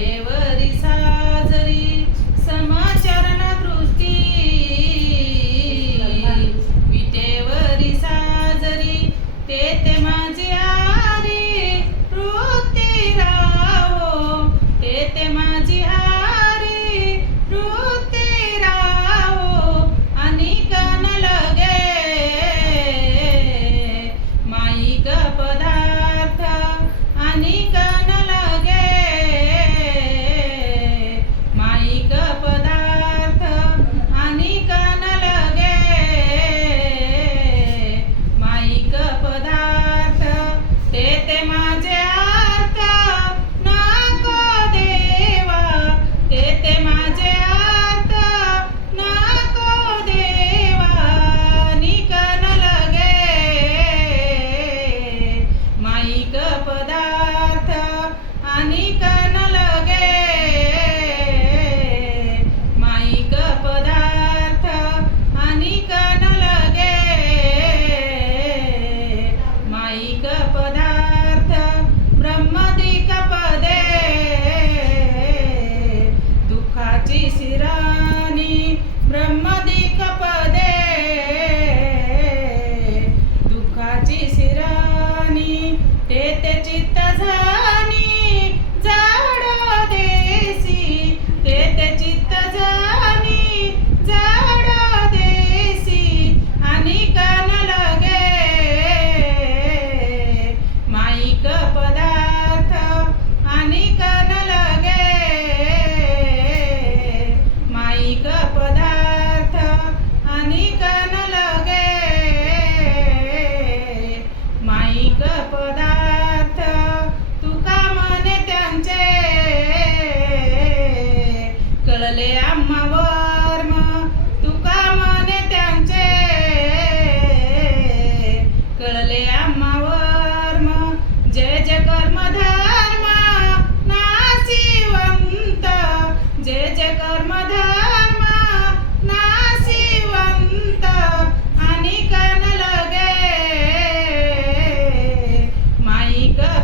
தேவ ರಾಣಿ ಬ್ರಹ್ಮ पदार्थ तुका मन त्यांचे. कळले आम्हा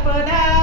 पदा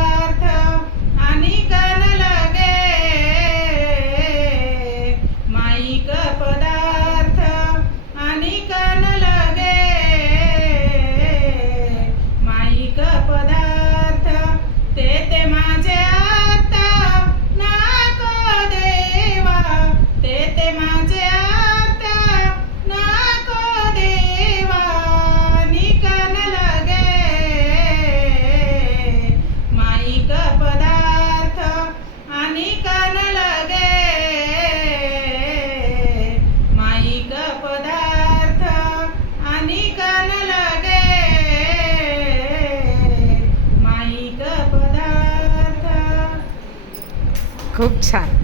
खूप छान.